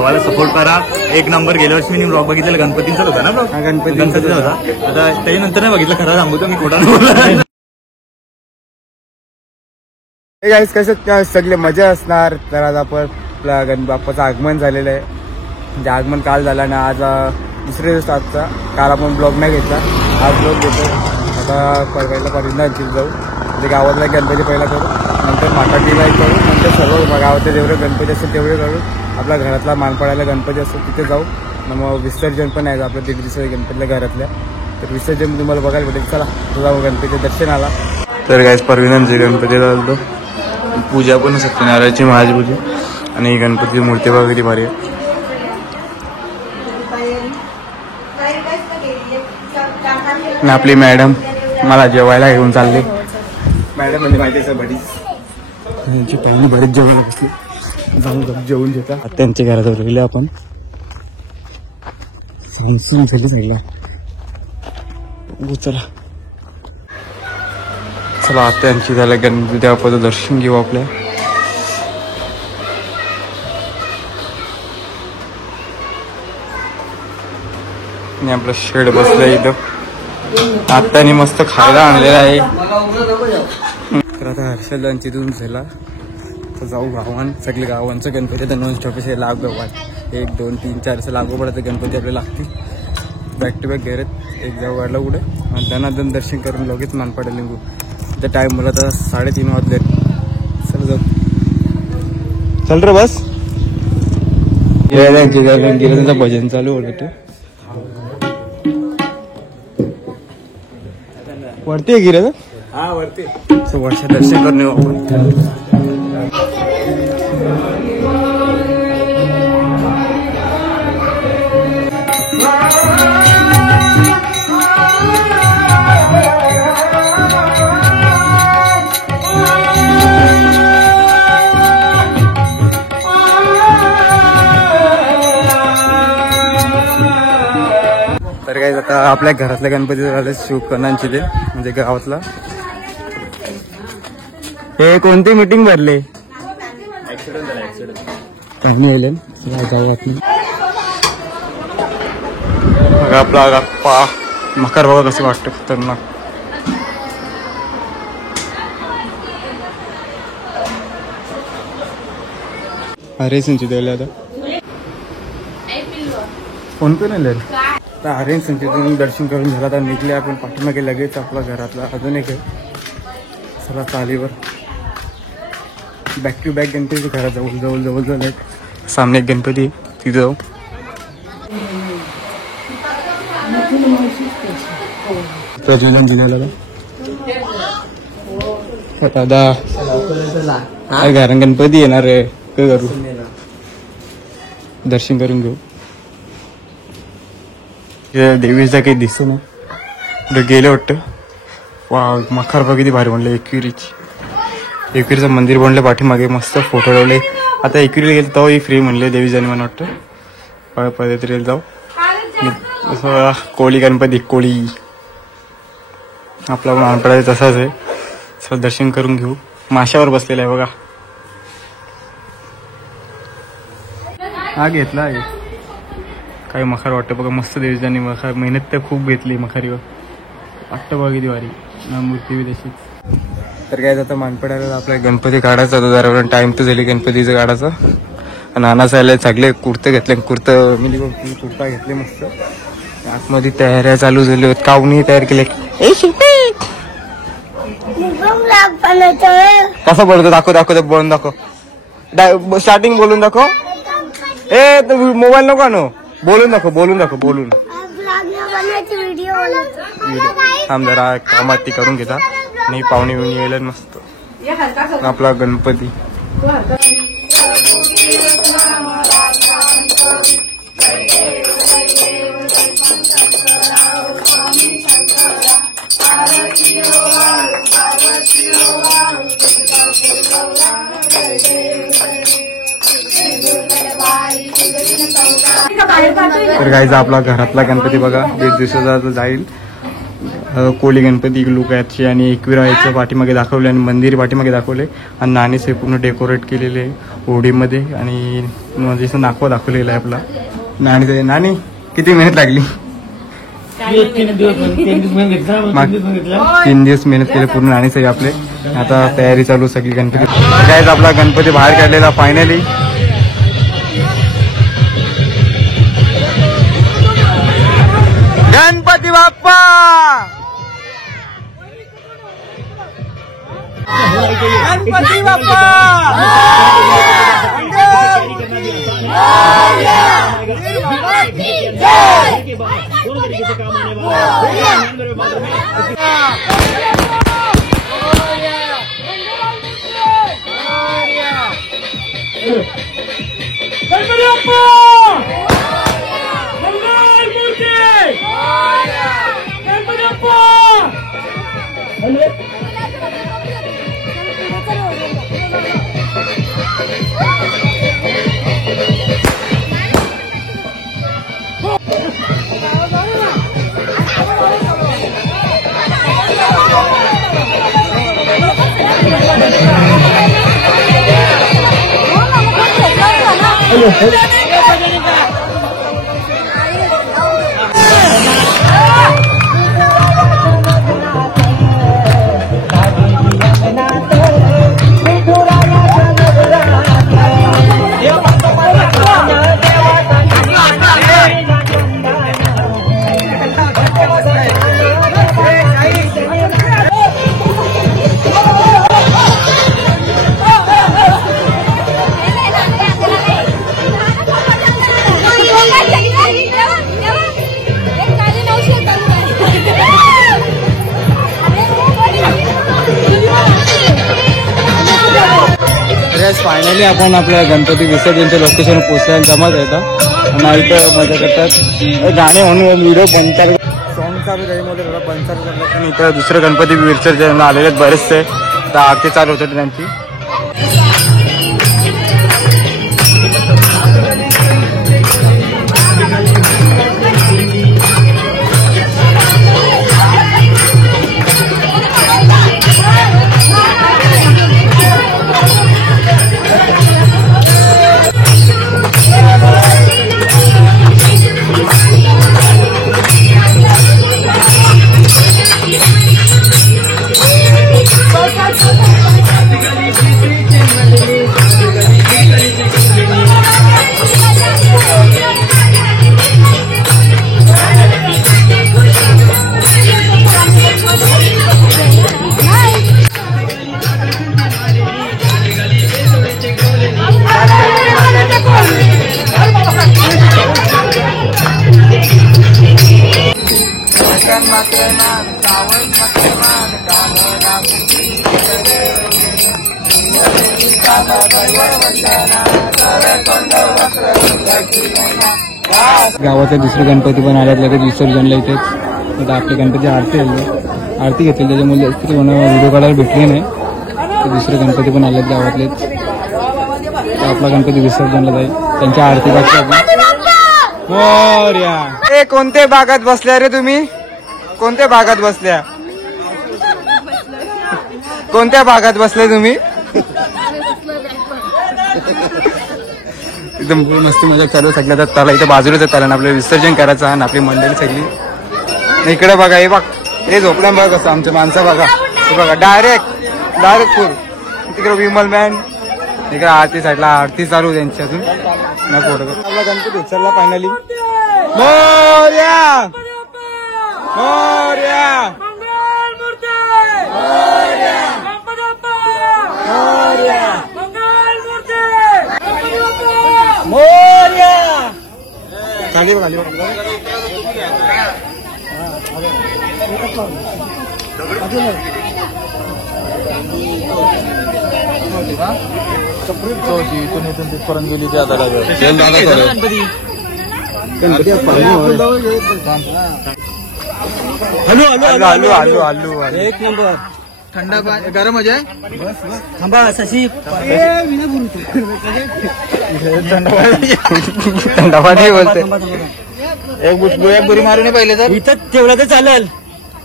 भावाला सपोर्ट करा. एक नंबर. गेल्या वर्षी मी ब्लॉग बघितलेला गणपतींचा होता ना ब्लॉग. गणपतीचा होता. आता त्याच्यानंतर नाही बघितलं. खरं सांगतो मी खोटा बोलला. कसं सगळे मजा असणार. तर आज आपण गणपती बाप्पाचं आगमन झालेलं आहे. म्हणजे आगमन काल झाला ना आज दुसरे दिवस आजचा. काल आपण ब्लॉग नाही घेतला, आज ब्लॉग घेतो. आता पहिला परिणामची जाऊ म्हणजे गावातला गणपती पहिला करू, नंतर माकाटीला करू, नंतर सर्व गावातले जेवढे गणपती असतील तेवढे करू. आपल्या घरातला मानपाड्याला गणपती असतो तिथे जाऊ. मग विसर्जन पण आहे आपल्या 1.5 दिवसाच्या गणपतीला घरातल्या. तर विसर्जन तुम्हाला बघायला भेटेल. चला तुझा गणपतीचं दर्शनाला. तर काय परविनांची गणपतीला आलो. पूजा पण सत्यनारायणची महापूजा आणि गणपतीची मूर्ती वगैरे भारी आहे. आणि आपली मॅडम मला जेवायला घेऊन चालले. मॅडम म्हणजे माहिती आहे बरीच त्यांची पहिली बरीच जेवण असली जाऊन जेवून घेतात. त्यांच्या घरात गेले आपण झाली. चला चला आता त्यांची झालं गणपती बाप्पाचं दर्शन घेऊ आपल्या. आणि आपलं शेड बसलंय इथं. आत्तानी मस्त खायला आणलेला आहे. तर आता हर्षदांची तिथून झाला तर जाऊ गावान. सगळे गावांचं गणपती आता नॉन स्टॉप लागोपाठ 1 2 3 4 असं लागोपाठाचं गणपती आपल्याला लागतील. बॅक टू बॅक घरात एक जाऊ वाढला कुठे आणि धनाधन दर्शन करून लगेच मानपाड्या लिंबू. त्या टाइम मला आता 3:30 वाजले. चल जाऊ. चल रे बस. त्यांचं भजन चालू होतं. वरती आहे गिरे. हा वरती. वर्षा दर्शन करून येऊ आपण. तर काय आता आपल्या घरातल्या गणपती झाले शिवकणांची ते म्हणजे गावातला. हे कोणती मीटिंग भरले आपला गप्पा मकर बघा कसं वाटतं खतरनाक. अरे संचित आता फोन पे नाही लिहिलं. तर आर्यन संचितून दर्शन करून झाला तर निघले आपण पाठीमागे लगेच आपला घरातला अजून एक आहे. चला चालीवर बॅक टू बॅक गणपती घरात जवळ सामने एक गणपती तिथे जाऊ. दादा घरा गणपती येणार आहे. काय करू दर्शन करून घेऊ. देवीचा काही दिसतो ना गेले वाटतं. वा मखर बघ किती भारी म्हणलं. एकविरीचं मंदिर बनलं पाठीमागे मस्त फोटो लावले. आता एकविरीला गेलं तेव्हा फ्री म्हणले देवीजाने मला वाटतं. पदयात्रेला जाऊ. कोळी गणपती कोळी आपला पण आणपडायचं तसाच आहे. सर दर्शन करून घेऊ. माशावर बसलेला आहे बघा. हा घेतला आहे काय मखर वाटतं बघा. मस्त देवीजांनी मखर मेहनत तर खूप घेतली मखारीवर. वाटतं बघा किती वारी मूर्ती बी तशीच. तर काय आता मानपड्याला आपल्या गणपती काढायचा होता. जरा टाइम तर झाली गणपतीचं काढायचा. नानाचं आले सगळे कुर्ते घेतले. मी कुर्ता घेतले मस्त. आतमध्ये तयाऱ्या चालू झाली होत. काऊनी तयार केले. कसं बोलतो दाखव बोलून दाखव. स्टार्टिंग बोलून दाखव. मोबाईल नको आणू. बोलून दाखव. थांब जरा कामात ती करून घेता. नाही पाहुणे येऊन यायला मस्त आपला गणपती. तर गायचा आपला घरातला गणपती बघा 1.5 दिवसाचा जाईल. कोळी गणपती लोक याची आणि एकविरा याच्या पाठीमागे दाखवले आणि मंदिर पाठीमागे दाखवले आणि नाणीचे पूर्ण डेकोरेट केलेले. होडीमध्ये आणि म्हणजे असं नाकवा दाखवलेला आहे आपला नाणी. नाणी किती मेहनत लागली? 3 दिवस मेहनत केली पूर्ण नाणीचं आपले. आता तयारी चालू सगळी गणपती. काय आपला गणपती बाहेर काढलेला फायनली. गणपती बाप्पा गणपती बाप्पा फायनली आपण आपल्या गणपती विसर्जनच्या लोकेशन पोहोचल्यावर जमत येतात आणि इथं मजा करतात. गाणे म्हणून व्हिडिओ बनतात, सॉंग चालू त्याच्यामध्ये थोडा बंद चालू करतात. आणि इथं दुसरं गणपती विसर्जन आलेले आहेत बरेचसे. तर आरती चालू होते त्यांची. गावाचे दुसरे गणपती पण आल्यात लगेच विसर्जनला इथेच. आता आपली गणपती आरती घेतली त्याच्यामुळे जास्त कोणाला व्हिडिओ काढायला भेटले नाही. तर दुसरे गणपती पण आलेत गावातलेच. तर आपला गणपती विसर्जनला जाईल. त्यांच्या आरती बघता. कोणत्या भागात बसल्या रे तुम्ही? कोणत्या भागात बसल्या? कोणत्या भागात बसले तुम्ही? एकदम मस्त मजा चालू सगळ्या. तर त्याला इथं बाजूलाच त्याला आपलं विसर्जन करायचं आणि आपली मंडळी सगळी. इकडे बघा, हे बघ हे झोपड्या बघा कसं आमच्या माणसं बघा. हे बघा डायरेक्ट पूर. तिकडे विमल मॅन, इकडे आरती साईडला आरती चालू त्यांच्यातून फोटो. आपला गणपती उचलला फायनली. मोरया मोरया खाली खाली इथून तिथपर्यंत गेली ते आता आलू आलू आलू आलू. एक नंबर. थंडा गरम आहे. थांबा शशी थंडा पाणी बोलते. एक बुरी मारू नये पहिले तर. इथं ठेवलं तर चालेल.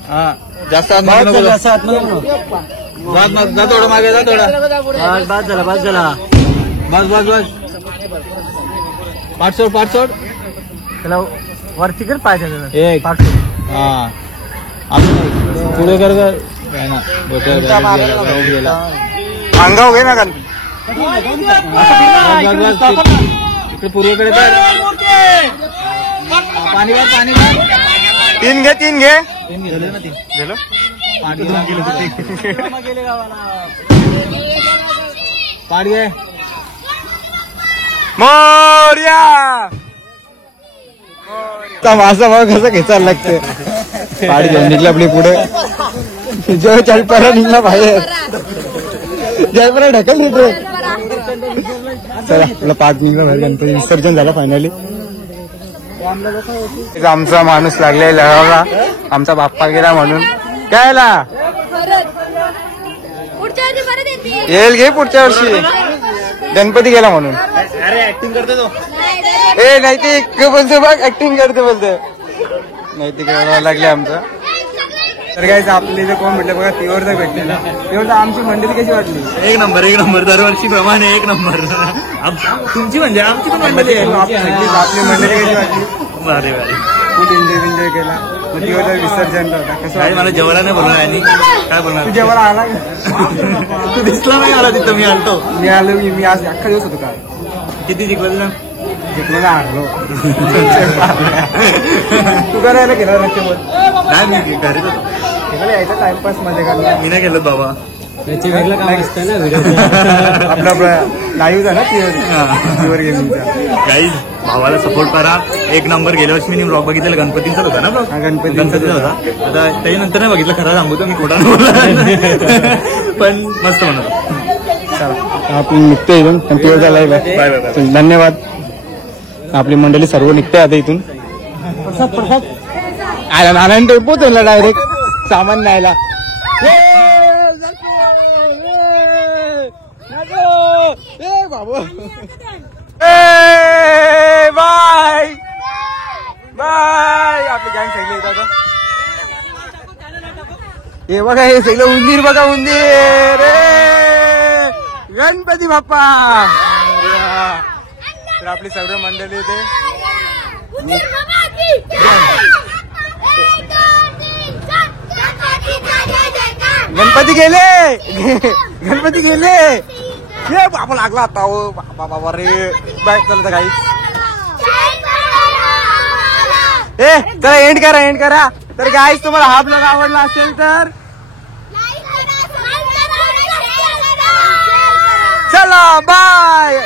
हा जास्त आतमध्ये जा थोडं मागे जा थोडा. बाद झाला. बस बस बस पाठ सोड त्याला वरती कर पाहिजे एक हा पुढे कर काय ना गेला अंगाव घे ना गण इकडे पूर्वेकडे पाणी तीन घे गेलो ना तीन गेलो पाठ घे मोर्या माझा भाव कसं घ्यायचा लागते पाठ घेऊन निघला आपली पुढे जेव्हा चालपाला निघला बाहेर जयपरा ढकल देतो चला आपला पाठ निघला बाहेर गणपती विसर्जन झाला फायनली आमचा माणूस लागलेला लढावला आमचा बाप्पा गेला म्हणून काय येईल घे पुढच्या वर्षी गणपती गेला म्हणून अरे ऍक्टिंग करतो तो ए नाही ते इतकं बोलतो बघ ऍक्टिंग करते बोलतो नाही ते करायला लागले आमचं तर काय आपले इथे कोण म्हटलं बघा तीव्रता भेटले ना तेव्हा आमची मंडळी कशी वाटली एक नंबर दरवर्षी प्रमाणे एक नंबर तुमची म्हणजे आमची पण मंडळी आहे आपली मंडळी कशी वाटली भारी भारी खूप एन्जॉय केला तीव्रता विसर्जन होता कसं काय मला जेवायला नाही बोलणार आणि काय बोलणार तू जेव्हा आला तू दिसला नाही मला तिथं मी आणतो मी आलो मी आज अख्खा दिवस होतो काय किती जिंकलं ना जिंकलो ना हारलो तू करायला गेला रस्त्यावर नाही मी घरीच होतो तिकडे यायचं टाइमपास मध्ये करणार मी नाही केलं बाबा त्याची वेगळं काम असतं ना आपला लाईव्ह झाला प्युअर गेमिंगचा काही भावाला सपोर्ट करा एक नंबर गेल्या वर्षी मी ब्लॉग बघितलेला गणपतींचा होता ना ब्लॉग गणपतीचा होता आता त्यानंतर नाही बघितलं खरं सांगतो मी खोटा पण मस्त म्हणतो आपण निघतोय इथून प्युअरचा लाईव्ह आहे बाय बाय धन्यवाद आपली मंडळी सर्व निघते आता इथून आला नारायण टेम्पो त्याला डायरेक्ट सामान न्यायला बाबू बाय बाय आपली गँग सगळी येतात हे बघा हे सगळं उंदीर बघा उंदीर गणपती बाप्पा तर आपली सर्व मंडळी इथे गणपती गेले गणपती गेले ये बाबा लागला आता हो बाबा बाबा रे बाय चला काही ए चला एंड करा तर गाईस तुम्हाला हा ब्लॉग आवडला असेल तर चला बाय